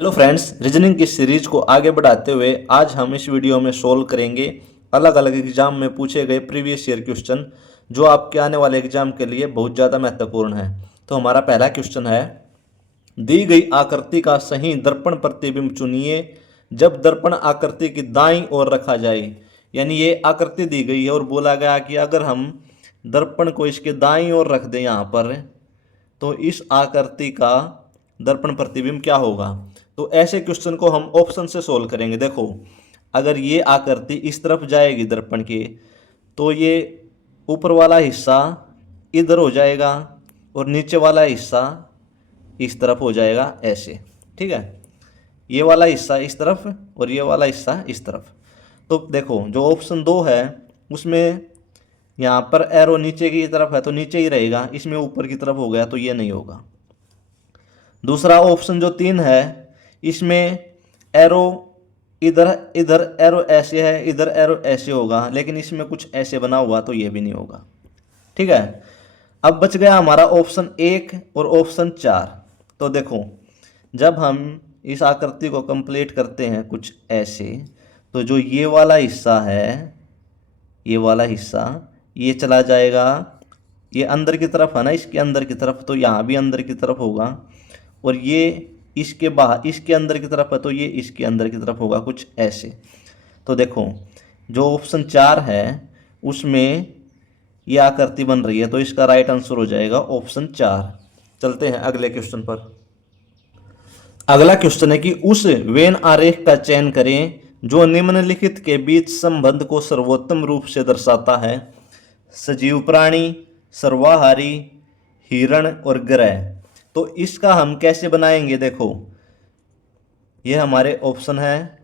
Hello friends, reasoning की series को आगे बढ़ाते हुए आज हम इस वीडियो में सोल्व करेंगे अलग अलग एग्जाम में पूछे गए प्रीवियस ईयर क्वेश्चन जो आपके आने वाले एग्जाम के लिए बहुत ज़्यादा महत्वपूर्ण है। तो हमारा पहला क्वेश्चन है, दी गई आकृति का सही दर्पण प्रतिबिंब चुनिए जब दर्पण आकृति की दाईं ओर रखा जाए। यानी ये आकृति दी गई है और बोला गया कि अगर हम दर्पण को इसके दाईं ओर रख दें यहाँ पर तो इस आकृति का दर्पण प्रतिबिंब क्या होगा। तो ऐसे क्वेश्चन को हम ऑप्शन से सोल्व करेंगे। देखो, अगर ये आकृति इस तरफ जाएगी दर्पण के तो ये ऊपर वाला हिस्सा इधर हो जाएगा और नीचे वाला हिस्सा इस तरफ हो जाएगा ऐसे। ठीक है, ये वाला हिस्सा इस तरफ और ये वाला हिस्सा इस तरफ। तो देखो, जो ऑप्शन 2 है उसमें यहाँ पर एरो नीचे की तरफ है तो नीचे ही रहेगा, इसमें ऊपर की तरफ हो गया तो ये नहीं होगा। दूसरा ऑप्शन जो 3 है इसमें एरो इधर इधर एरो ऐसे है, इधर एरो ऐसे होगा, लेकिन इसमें कुछ ऐसे बना हुआ तो ये भी नहीं होगा। ठीक है, अब बच गया हमारा ऑप्शन 1 और ऑप्शन 4। तो देखो, जब हम इस आकृति को कंप्लीट करते हैं कुछ ऐसे तो जो ये वाला हिस्सा है, ये वाला हिस्सा ये चला जाएगा, ये अंदर की तरफ है ना, इसके अंदर की तरफ, तो यहाँ भी अंदर की तरफ होगा और ये इसके बाहर इसके अंदर की तरफ है तो ये इसके अंदर की तरफ होगा, कुछ ऐसे। तो देखो, जो ऑप्शन 4 है उसमें ये आकृति बन रही है तो इसका राइट आंसर हो जाएगा ऑप्शन 4। चलते हैं अगले क्वेश्चन पर। अगला क्वेश्चन है कि उस वेन आरेख का चयन करें जो निम्नलिखित के बीच संबंध को सर्वोत्तम रूप से दर्शाता है। सजीव प्राणी, सर्वाहारी, हिरण और ग्रह। तो इसका हम कैसे बनाएंगे? देखो, ये हमारे ऑप्शन है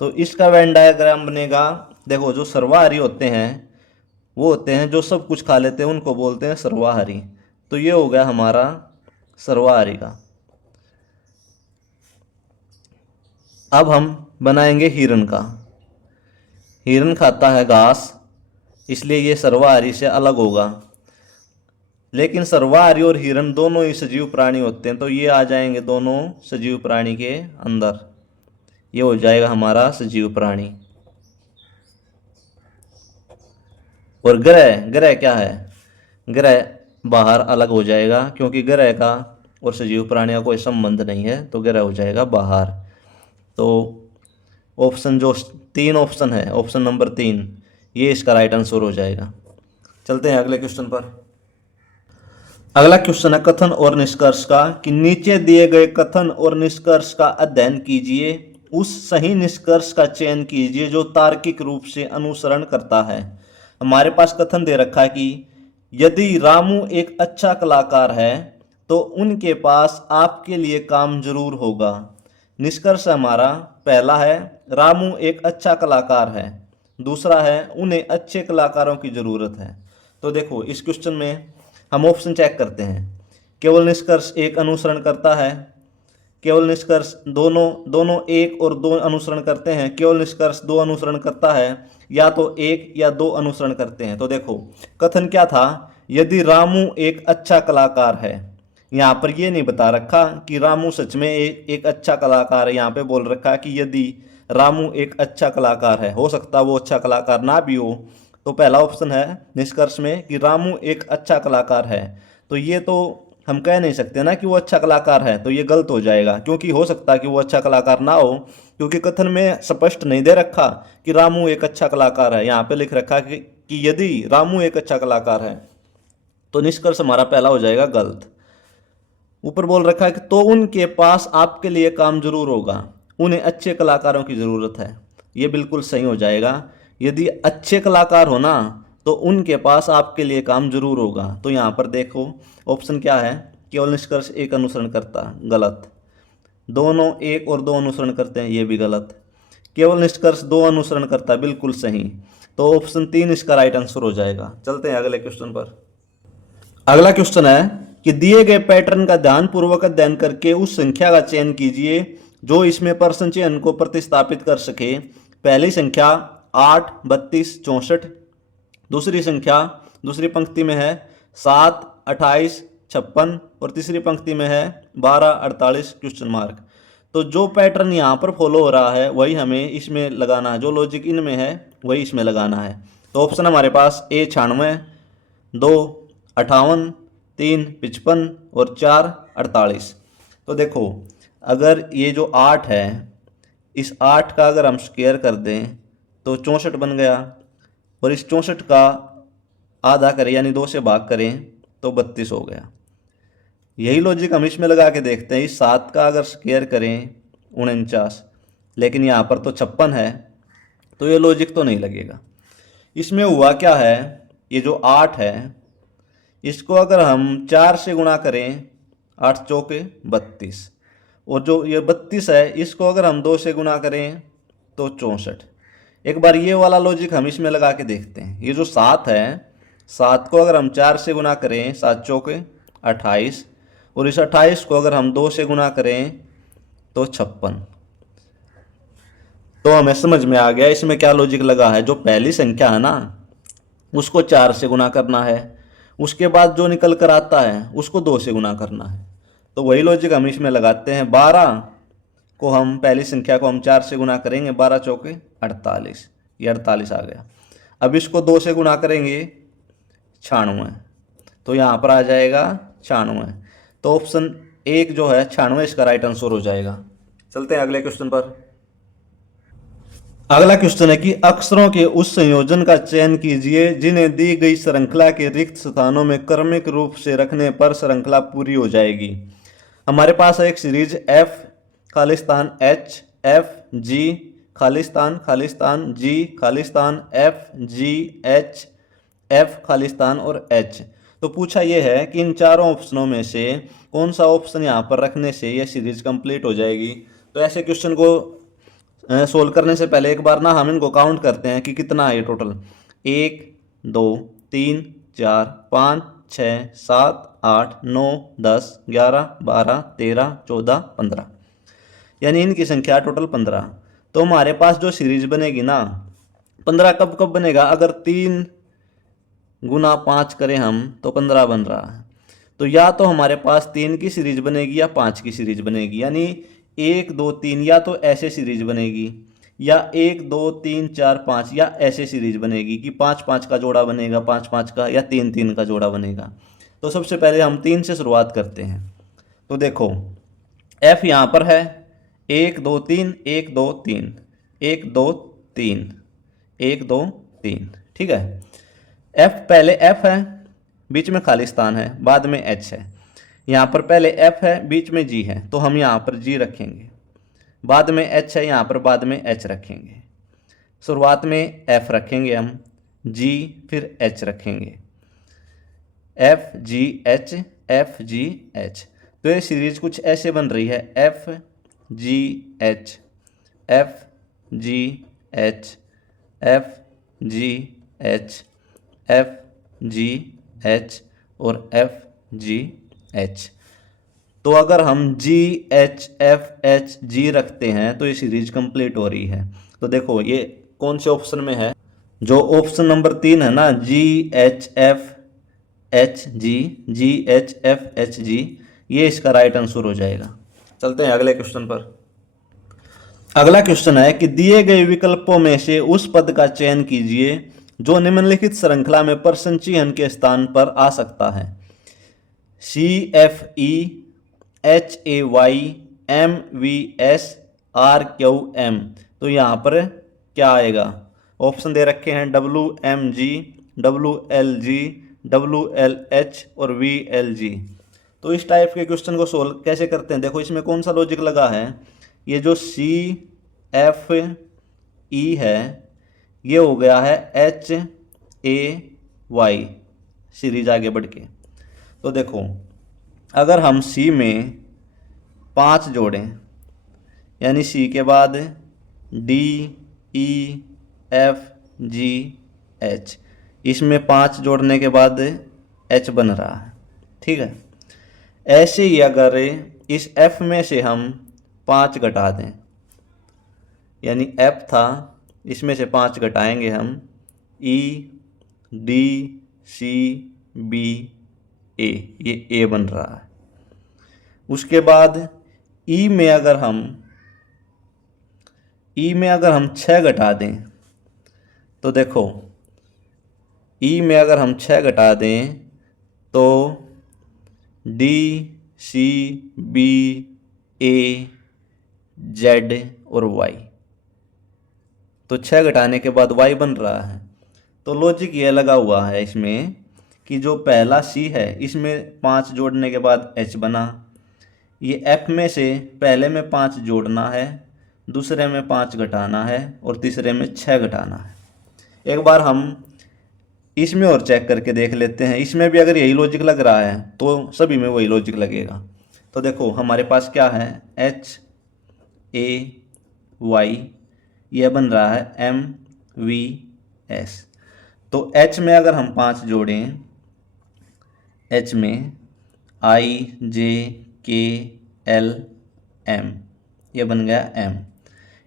तो इसका वेन डायग्राम बनेगा। देखो, जो सर्वाहारी होते हैं वो होते हैं जो सब कुछ खा लेते हैं, उनको बोलते हैं सर्वाहारी। तो ये हो गया हमारा सर्वाहारी का। अब हम बनाएंगे हिरण का। हिरण खाता है घास, इसलिए ये सर्वाहारी से अलग होगा। लेकिन सर्वाहारी और हिरण दोनों ही सजीव प्राणी होते हैं तो ये आ जाएंगे दोनों सजीव प्राणी के अंदर। ये हो जाएगा हमारा सजीव प्राणी। और ग्रह, ग्रह क्या है? ग्रह बाहर अलग हो जाएगा क्योंकि ग्रह का और सजीव प्राणी का कोई संबंध नहीं है, तो ग्रह हो जाएगा बाहर। तो ऑप्शन जो 3 ऑप्शन है, ऑप्शन नंबर 3, ये इसका राइट आंसर हो जाएगा। चलते हैं अगले क्वेश्चन पर। अगला क्वेश्चन है कथन और निष्कर्ष का, कि नीचे दिए गए कथन और निष्कर्ष का अध्ययन कीजिए, उस सही निष्कर्ष का चयन कीजिए जो तार्किक रूप से अनुसरण करता है। हमारे पास कथन दे रखा है कि यदि रामू एक अच्छा कलाकार है तो उनके पास आपके लिए काम जरूर होगा। निष्कर्ष हमारा पहला है रामू एक अच्छा कलाकार है, दूसरा है उन्हें अच्छे कलाकारों की ज़रूरत है। तो देखो, इस क्वेश्चन में हम ऑप्शन चेक करते हैं। केवल निष्कर्ष एक अनुसरण करता है, केवल निष्कर्ष दोनों 1 और 2 अनुसरण करते हैं, केवल निष्कर्ष 2 अनुसरण करता है, या तो 1 या 2 अनुसरण करते हैं। तो देखो, कथन क्या था? यदि रामू एक अच्छा कलाकार है। यहाँ पर ये नहीं बता रखा कि रामू सच में एक अच्छा कलाकार है, यहाँ पे बोल रखा है कि यदि रामू एक अच्छा कलाकार है। हो सकता है वो अच्छा कलाकार ना भी हो। तो पहला ऑप्शन है निष्कर्ष में कि रामू एक अच्छा कलाकार है, तो ये तो हम कह नहीं सकते ना कि वो अच्छा कलाकार है, तो ये गलत हो जाएगा क्योंकि हो सकता है कि वो अच्छा कलाकार ना हो, क्योंकि कथन में स्पष्ट नहीं दे रखा कि रामू एक अच्छा कलाकार है। यहाँ पे लिख रखा कि यदि रामू एक अच्छा कलाकार है, तो निष्कर्ष हमारा पहला हो जाएगा गलत। ऊपर बोल रखा है कि तो उनके पास आपके लिए काम जरूर होगा, उन्हें अच्छे कलाकारों की ज़रूरत है। ये बिल्कुल सही हो जाएगा। यदि अच्छे कलाकार हो ना तो उनके पास आपके लिए काम जरूर होगा। तो यहाँ पर देखो ऑप्शन क्या है, केवल निष्कर्ष एक अनुसरण करता, गलत। दोनों 1 और 2 अनुसरण करते हैं, ये भी गलत। केवल निष्कर्ष 2 अनुसरण करता, बिल्कुल सही। तो ऑप्शन 3 इसका राइट आंसर हो जाएगा। चलते हैं अगले क्वेश्चन पर। अगला क्वेश्चन है कि दिए गए पैटर्न का ध्यानपूर्वक अध्ययन करके उस संख्या का चयन कीजिए जो इसमें प्रश्न चयन को प्रतिस्थापित कर सके। पहली संख्या 8, 32, 64। दूसरी संख्या दूसरी पंक्ति में है 7, 28, 56 और तीसरी पंक्ति में है 12 48 क्वेश्चन मार्क। तो जो पैटर्न यहाँ पर फॉलो हो रहा है वही हमें इसमें लगाना है, जो लॉजिक इनमें है वही इसमें लगाना है। तो ऑप्शन हमारे पास ए 96, 2 58, 3 55 और 4 48। तो देखो अगर ये जो 8 है, इस 8 का अगर हम स्क्वायर कर दें तो 64 बन गया, और इस 64 का आधा करें यानी 2 से भाग करें तो 32 हो गया। यही लॉजिक हम इसमें लगा के देखते हैं। इस 7 का अगर स्क्वायर करें 49, लेकिन यहाँ पर तो 56 है, तो ये लॉजिक तो नहीं लगेगा। इसमें हुआ क्या है, ये जो 8 है इसको अगर हम 4 से गुणा करें, 8 चौके 32, और जो ये 32 है इसको अगर हम 2 से गुणा करें तो 64। एक बार ये वाला लॉजिक हम इसमें लगा के देखते हैं। ये जो 7 है, 7 को अगर हम 4 से गुणा करें, 7 चौके 28, और इस 28 को अगर हम 2 से गुणा करें तो 56। तो हमें समझ में आ गया इसमें क्या लॉजिक लगा है। जो पहली संख्या है ना उसको 4 से गुणा करना है, उसके बाद जो निकल कर आता है उसको 2 से गुणा करना है। तो वही लॉजिक हम इसमें लगाते हैं। 12 को हम पहली संख्या को हम 4 से गुणा करेंगे, 12 चौके 48, ये 48 आ गया। अब इसको 2 से गुणा करेंगे 96, तो यहाँ पर आ जाएगा 96। तो ऑप्शन 1 जो है 96 इसका राइट आंसर हो जाएगा। चलते हैं अगले क्वेश्चन पर। अगला क्वेश्चन है कि अक्षरों के उस संयोजन का चयन कीजिए जिन्हें दी गई श्रृंखला के रिक्त स्थानों में क्रमिक रूप से रखने पर श्रृंखला पूरी हो जाएगी। हमारे पास है एक series F Khalistan H, F G Khalistan Khalistan G Khalistan F G H, F Khalistan और H। तो पूछा यह है कि इन चारों ऑप्शनों में से कौन सा ऑप्शन यहाँ पर रखने से यह सीरीज कंप्लीट हो जाएगी। तो ऐसे क्वेश्चन को सोल्व करने से पहले एक बार ना हम इनको काउंट करते हैं कि कितना है टोटल। 1 2 3 4 5 6 7 8 9 10 11 12 13 14 15, यानी इनकी संख्या टोटल 15। तो हमारे पास जो सीरीज बनेगी ना 15 कब कब बनेगा, अगर 3 गुना 5 करें हम तो 15 बन रहा है। तो या तो हमारे पास 3 की सीरीज बनेगी या 5 की सीरीज बनेगी, यानी 1 2 3 या तो ऐसे सीरीज बनेगी, या 1 2 3 4 5 या ऐसे सीरीज बनेगी कि 5 5 का जोड़ा बनेगा, 5 5 का, या 3 3 का जोड़ा बनेगा। तो सबसे पहले हम 3 से शुरुआत करते हैं। तो देखो F यहाँ पर है 1 2 3 1 2 3 1 2 3 1 2 3, ठीक है। F पहले F है, बीच में खालिस्तान है, बाद में H है। यहाँ पर पहले F है, बीच में G है, तो हम यहाँ पर G रखेंगे। बाद में H है, यहाँ पर बाद में H रखेंगे। शुरुआत में F रखेंगे हम, G फिर H रखेंगे, F G H F G H। तो ये सीरीज कुछ ऐसे बन रही है F G H F G H F G H F G H और F G H। तो अगर हम G H F H G रखते हैं तो ये सीरीज कंप्लीट हो रही है। तो देखो ये कौन से ऑप्शन में है, जो ऑप्शन नंबर 3 है ना, G H F H G G H F H G, ये इसका राइट आंसर हो जाएगा। चलते हैं अगले क्वेश्चन पर। अगला क्वेश्चन है कि दिए गए विकल्पों में से उस पद का चयन कीजिए जो निम्नलिखित श्रृंखला में प्रश्न चिन्ह के स्थान पर आ सकता है। CFE HAY MVS RQM। तो यहाँ पर क्या आएगा, ऑप्शन दे रखे हैं WMG WLG WLH और VLG। तो इस टाइप के क्वेश्चन को सोल्व कैसे करते हैं, देखो इसमें कौन सा लॉजिक लगा है। ये जो CFE है ये हो गया है HAY सीरीज आगे बढ़ के। तो देखो अगर हम C में 5 जोड़ें, यानी C के बाद D E F G H, इसमें 5 जोड़ने के बाद H बन रहा है, ठीक है। ऐसे ही अगर इस F में से हम 5 घटा दें, यानी F था इसमें से 5 घटाएंगे हम, E D C B ए, ये ए बन रहा है। उसके बाद ई में अगर हम 6 घटा दें तो देखो ई में अगर हम 6 घटा दें तो डी सी बी ए जेड और वाई, तो 6 घटाने के बाद वाई बन रहा है। तो लॉजिक ये लगा हुआ है इसमें कि जो पहला सी है इसमें 5 जोड़ने के बाद एच बना, ये एफ में से पहले में 5 जोड़ना है, दूसरे में 5 घटाना है और तीसरे में 6 घटाना है। एक बार हम इसमें और चेक करके देख लेते हैं, इसमें भी अगर यही लॉजिक लग रहा है तो सभी में वही लॉजिक लगेगा। तो देखो हमारे पास क्या है, एच ए वाई, यह बन रहा है एम वी एस। तो एच में अगर हम 5 जोड़ें, एच में आई जे के एल एम, यह बन गया एम।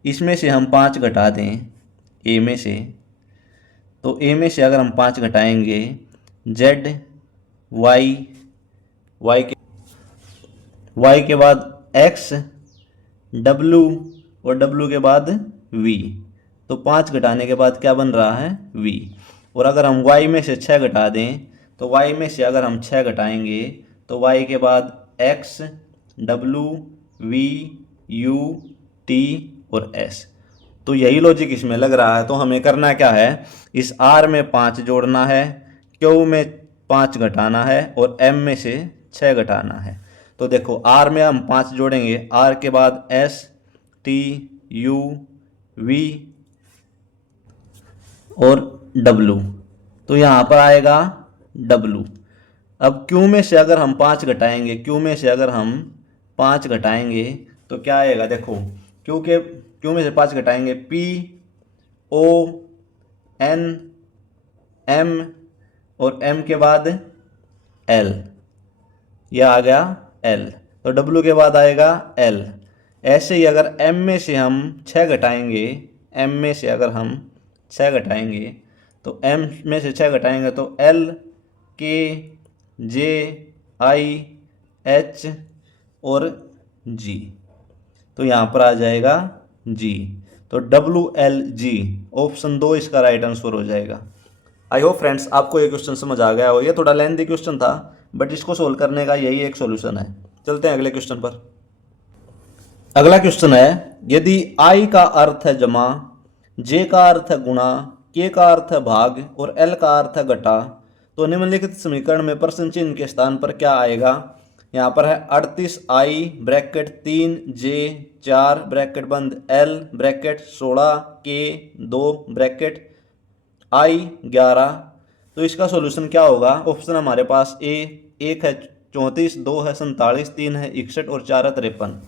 इसमें से हम 5 घटा दें ए में से, तो ए में से अगर हम 5 घटाएंगे जेड वाई, वाई के बाद एक्स डब्लू और डब्लू के बाद वी, तो 5 घटाने के बाद क्या बन रहा है, वी। और अगर हम वाई में से 6 घटा दें तो वाई में से अगर हम 6 घटाएंगे तो वाई के बाद x W we U T और एस, तो यही लॉजिक इसमें लग रहा है। तो हमें करना क्या है, इस आर में 5 जोड़ना है, क्यू में 5 घटाना है और एम में से 6 घटाना है। तो देखो आर में हम 5 जोड़ेंगे, आर के बाद एस टी यू वी और डब्लू, तो यहाँ पर आएगा डब्लू। अब क्यू में से अगर हम 5 घटाएंगे, क्यू में से अगर हम 5 घटाएंगे तो क्या आएगा, देखो क्यू में से 5 घटाएंगे, पी ओ एन एम और एम के बाद एल, यह आ गया एल। तो डब्लू के बाद आएगा एल। ऐसे ही अगर एम में से हम 6 घटाएंगे, एम में से अगर हम 6 घटाएंगे तो एम में से 6 घटाएंगे तो एल के जे आई एच और जी, तो यहाँ पर आ जाएगा जी। तो डब्लू एल जी, ऑप्शन 2 इसका राइट आंसर हो जाएगा। आई होप फ्रेंड्स आपको ये क्वेश्चन समझ आ गया हो। ये थोड़ा लेंथी क्वेश्चन था बट इसको सोल्व करने का यही एक सॉल्यूशन है। चलते हैं अगले क्वेश्चन पर। अगला क्वेश्चन है, यदि आई का अर्थ है जमा, जे का अर्थ है गुणा, के का अर्थ है भाग और एल का अर्थ है घटा, तो निम्नलिखित समीकरण में प्रश्न चिन्ह के स्थान पर क्या आएगा। यहाँ पर है 38 आई ब्रैकेट 3 जे 4 ब्रैकेट बंद एल ब्रैकेट 16 के 2 ब्रैकेट आई 11। तो इसका सॉल्यूशन क्या होगा। ऑप्शन हमारे पास ए 1 है 34, 2 है 47, 3 है 61 और 4 है 53।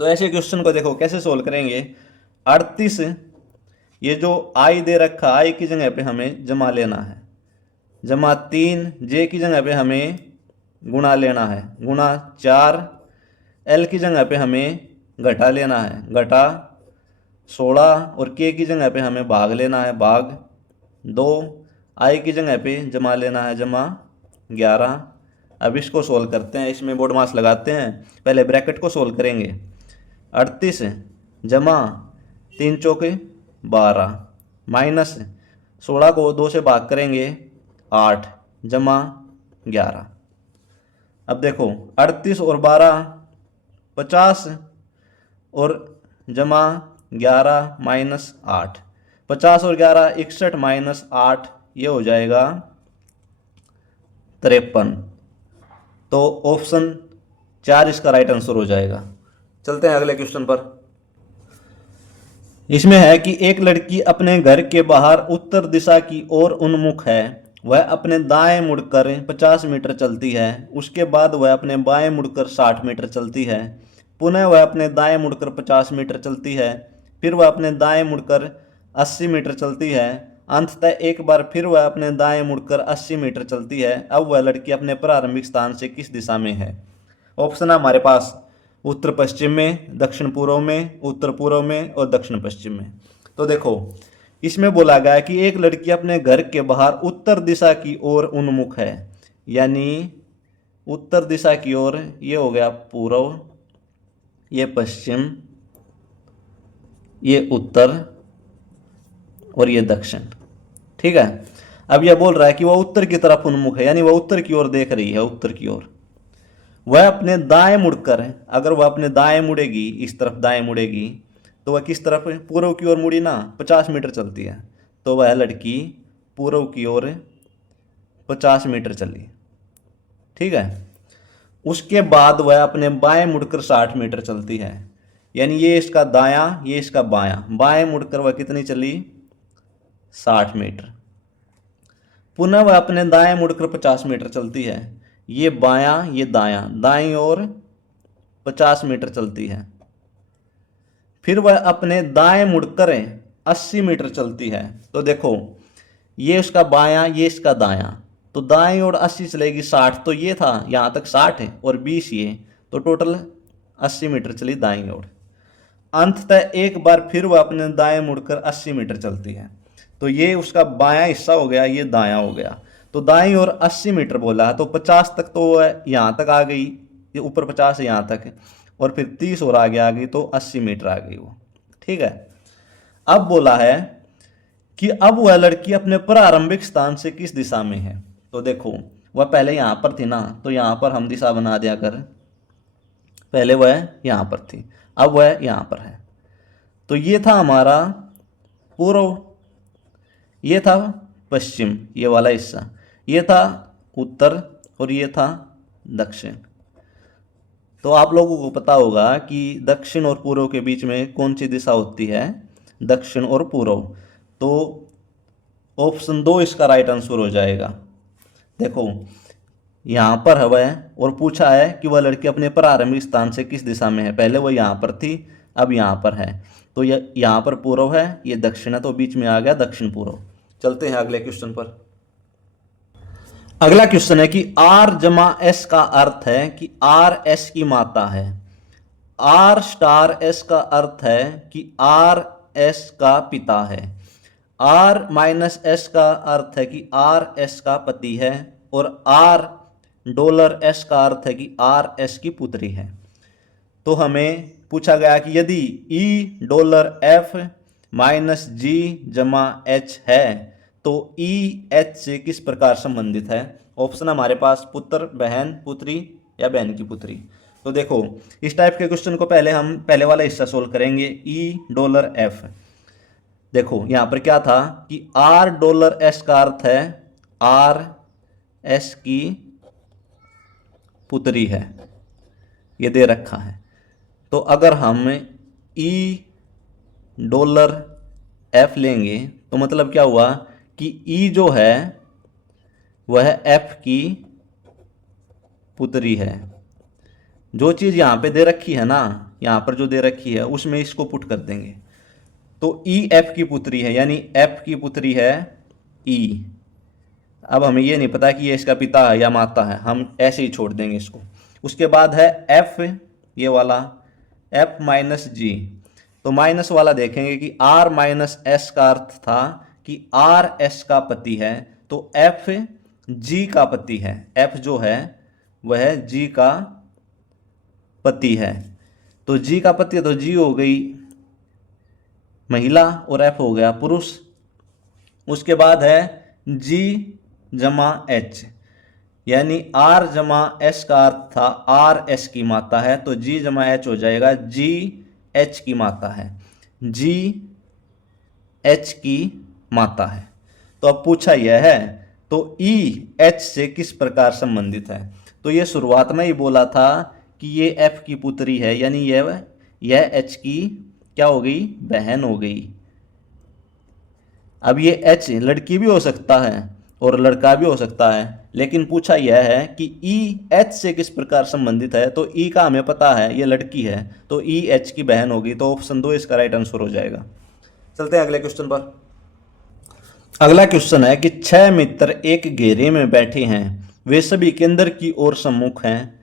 तो ऐसे क्वेश्चन को देखो कैसे सोल्व करेंगे। 38 ये जो आई दे रखा, आई की जगह पे हमें जमा लेना है, जमा 3 जे की जगह पे हमें गुणा लेना है, गुणा 4 एल की जगह पे हमें घटा लेना है, घटा 16 और के की जगह पे हमें भाग लेना है, भाग 2 आई की जगह पे जमा लेना है, जमा 11। अब इसको सोल्व करते हैं, इसमें बोर्ड मास लगाते हैं। पहले ब्रैकेट को सोल्व करेंगे। 38 जमा 3 चौके 12 माइनस 16 को 2 से भाग करेंगे 8 जमा 11। अब देखो 38 और 12 50 और जमा 11 माइनस 8, 50 और 11 61 माइनस 8, ये हो जाएगा 53। तो ऑप्शन 4 इसका राइट आंसर हो जाएगा। चलते हैं अगले क्वेश्चन पर। इसमें है कि एक लड़की अपने घर के बाहर उत्तर दिशा की ओर उन्मुख है, वह अपने दाएं मुड़कर 50 मीटर चलती है, उसके बाद वह अपने बाएं मुड़कर 60 मीटर चलती है, पुनः वह अपने दाएं मुड़कर 50 मीटर चलती है, फिर वह अपने दाएं मुड़कर 80 मीटर चलती है, अंततः एक बार फिर वह अपने दाएं मुड़कर 80 मीटर चलती है। अब वह लड़की अपने प्रारंभिक स्थान से किस दिशा में है। ऑप्शन है हमारे पास उत्तर पश्चिम में, दक्षिण पूर्व में, उत्तर पूर्व में और दक्षिण पश्चिम में। तो देखो इसमें बोला गया है कि एक लड़की अपने घर के बाहर उत्तर दिशा की ओर उन्मुख है, यानी उत्तर दिशा की ओर ये हो गया पूर्व, ये पश्चिम, ये उत्तर और ये दक्षिण। ठीक है। अब यह बोल रहा है कि वह उत्तर की तरफ उन्मुख है, यानी वह उत्तर की ओर देख रही है, उत्तर की ओर। वह अपने दाएं मुड़कर है, अगर वह अपने दाएं मुड़ेगी, इस तरफ दाएं मुड़ेगी, तो वह किस तरफ है? पूर्व की ओर मुड़ी ना, 50 मीटर चलती है, तो वह लड़की पूर्व की ओर 50 मीटर चली। ठीक है। उसके बाद वह अपने बाएं मुड़कर 60 मीटर चलती है, यानी ये इसका दायां, ये इसका बायां। बाएं मुड़कर वह कितनी चली? 60 मीटर। पुनः वह अपने दाएं मुड़कर 50 मीटर चलती है, ये बायां, ये दायां, दाईं ओर 50 मीटर चलती है। फिर वह अपने दाएं मुड़कर 80 मीटर चलती है। तो देखो, ये इसका बायां, ये इसका दायां, तो दाईं ओर 80 चलेगी, 60 तो ये था, यहां तक 60 है, और 20 ये, तो टोटल 80 मीटर चली दाईं ओर। अंततः एक बार फिर वह अपने दाएं मुड़कर 80 मीटर चलती है, तो ये उसका बायां हिस्सा हो गया, ये दायां हो गया। तो दाईं ओर 80 मीटर बोला है, तो 50 तक तो वह यहाँ तक आ गई, ये ऊपर 50 है यहाँ तक, और फिर 30 और आगे आ गई, तो 80 मीटर आ गई वो। ठीक है। अब बोला है कि अब वह लड़की अपने प्रारंभिक स्थान से किस दिशा में है। तो देखो, वह पहले यहाँ पर थी ना, तो यहाँ पर हम दिशा बना दिया कर, पहले वह यहाँ पर थी, अब वह यहाँ पर है। तो ये था हमारा पूर्व, ये था पश्चिम, ये वाला हिस्सा, ये था उत्तर, और ये था दक्षिण। तो आप लोगों को पता होगा कि दक्षिण और पूर्व के बीच में कौन सी दिशा होती है? दक्षिण और पूर्व। तो ऑप्शन 2 इसका राइट आंसर हो जाएगा। देखो, यहाँ पर है वह, और पूछा है कि वह लड़की अपने प्रारंभिक स्थान से किस दिशा में है। पहले वह यहाँ पर थी, अब यहाँ पर है, तो यह यहाँ पर पूर्व है, ये दक्षिण है, तो बीच में आ गया दक्षिण पूर्व। चलते हैं अगले क्वेश्चन पर। अगला क्वेश्चन है कि आर जमा एस का अर्थ है कि आर एस की माता है। आर स्टार एस का अर्थ है कि आर एस का पिता है। आर माइनस एस का अर्थ है कि आर एस का पति है, और आर डॉलर एस का अर्थ है कि आर एस की पुत्री है। तो हमें पूछा गया कि यदि ई डॉलर एफ माइनस जी जमा एच है तो ई एच से किस प्रकार संबंधित है। ऑप्शन हमारे पास पुत्र, बहन, पुत्री या बहन की पुत्री। तो देखो, इस टाइप के क्वेश्चन को पहले हम पहले वाला हिस्सा सोल्व करेंगे, ई डॉलर एफ। देखो यहाँ पर क्या था कि आर डॉलर एस का अर्थ है आर एस की पुत्री है, ये दे रखा है। तो अगर हम ई डॉलर एफ लेंगे तो मतलब क्या हुआ कि ई जो है वह एफ की पुत्री है। जो चीज़ यहाँ पे दे रखी है ना, यहाँ पर जो दे रखी है उसमें इसको पुट कर देंगे, तो ई एफ की पुत्री है, यानी एफ की पुत्री है ई। अब हमें ये नहीं पता कि ये इसका पिता है या माता है, हम ऐसे ही छोड़ देंगे इसको। उसके बाद है एफ, ये वाला एफ माइनस जी। तो माइनस वाला देखेंगे कि आर माइनस एस का अर्थ था कि आर एस का पति है, तो एफ जी का पति है। एफ जो है वह जी का पति है, तो जी का पति है, तो जी हो गई महिला और एफ हो गया पुरुष। उसके बाद है जी जमा एच, यानी आर जमा एस का अर्थ था आर एस की माता है, तो जी जमा एच हो जाएगा जी एच की माता है, जी एच की माता है। तो अब पूछा यह है तो ई एच से किस प्रकार संबंधित है। तो ये शुरुआत में ही बोला था कि ये एफ की पुत्री है, यानी यह एच की क्या हो गई? बहन हो गई। अब ये एच लड़की भी हो सकता है और लड़का भी हो सकता है, लेकिन पूछा यह है कि ई एच से किस प्रकार संबंधित है। तो ई का हमें पता है ये लड़की है, तो ई एच की बहन होगी, तो ऑप्शन 2 इसका राइट आंसर हो जाएगा। चलते हैं अगले क्वेश्चन पर। अगला क्वेश्चन है कि 6 मित्र एक घेरे में बैठे हैं, वे सभी केंद्र की ओर सम्मुख हैं।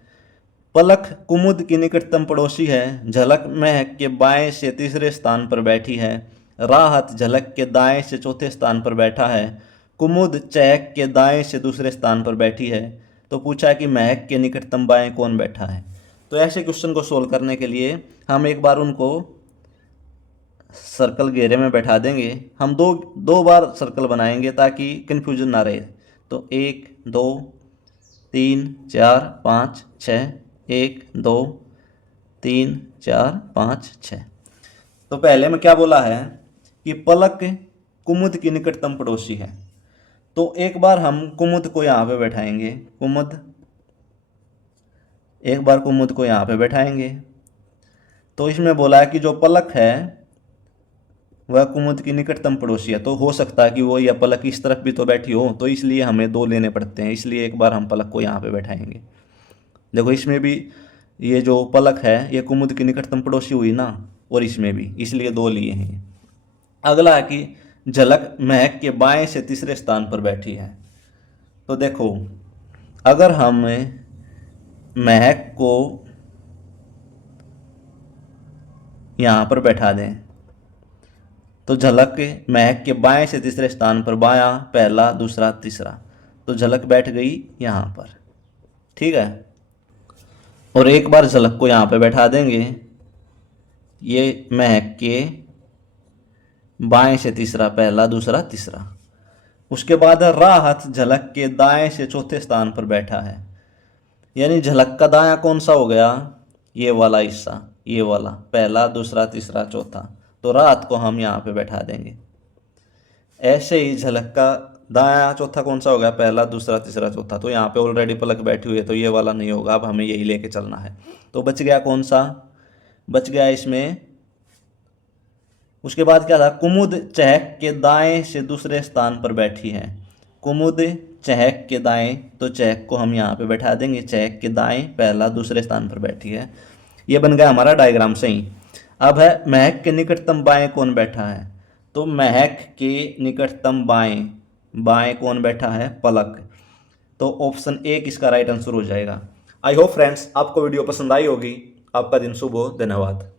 पलक कुमुद की निकटतम पड़ोसी है, झलक महक के बाएं से तीसरे स्थान पर बैठी है, राहत झलक के दाएं से चौथे स्थान पर बैठा है, कुमुद चहक के दाएं से दूसरे स्थान पर बैठी है, तो पूछा है कि महक के निकटतम बाएं कौन बैठा है। तो ऐसे क्वेश्चन को सोल्व करने के लिए हम एक बार उनको सर्कल घेरे में बैठा देंगे। हम दो दो बार सर्कल बनाएंगे ताकि कन्फ्यूजन ना रहे। तो 1 2 3 4 5 6, 1 2 3 4 5 6। तो पहले में क्या बोला है कि पलक कुमुद की निकटतम पड़ोसी है। तो एक बार हम कुमुद को यहाँ पे बैठाएंगे, एक बार कुमुद को यहाँ पे बैठाएंगे। तो इसमें बोला है कि जो पलक है वह कुमुद की निकटतम पड़ोसी है। तो हो सकता है कि वो या पलक इस तरफ भी तो बैठी हो, तो इसलिए हमें 2 लेने पड़ते हैं। इसलिए एक बार हम पलक को यहाँ पे बैठाएंगे। देखो इसमें भी ये जो पलक है ये कुमुद की निकटतम पड़ोसी हुई ना, और इसमें भी, इसलिए 2 लिए हैं। अगला है कि झलक महक के बाएं से तीसरे स्थान पर बैठी है। तो देखो अगर हम महक को यहाँ पर बैठा दें तो झलक महक के बाएं से तीसरे स्थान पर, बायां पहला दूसरा तीसरा, तो झलक बैठ गई यहाँ पर, ठीक है। और एक बार झलक को यहाँ पे बैठा देंगे, ये महक के बाएं से तीसरा पहला दूसरा तीसरा। उसके बाद राहत झलक के दाएं से चौथे स्थान पर बैठा है। यानी झलक का दायां कौन सा हो गया, ये वाला हिस्सा, ये वाला पहला दूसरा तीसरा चौथा, तो राहत को हम यहाँ पे बैठा देंगे। ऐसे ही झलक का दायां चौथा कौन सा हो गया, पहला दूसरा तीसरा चौथा, तो यहाँ पे ऑलरेडी पलक बैठी हुई है तो ये वाला नहीं होगा, अब हमें यही लेके चलना है। तो बच गया कौन सा, बच गया इसमें। उसके बाद क्या था, कुमुद चहक के दाएं से दूसरे स्थान पर बैठी है। कुमुद चहक के दाएं, तो चहक को हम यहाँ पे बैठा देंगे, चहक के दाएं पहला दूसरे स्थान पर बैठी है। ये बन गया हमारा डायग्राम सही। अब है महक के निकटतम बाएं कौन बैठा है। तो महक के निकटतम बाएं, बाएं कौन बैठा है, पलक। तो ऑप्शन 1 इसका राइट आंसर हो जाएगा। आई होप फ्रेंड्स आपको वीडियो पसंद आई होगी। आपका दिन शुभ हो। धन्यवाद।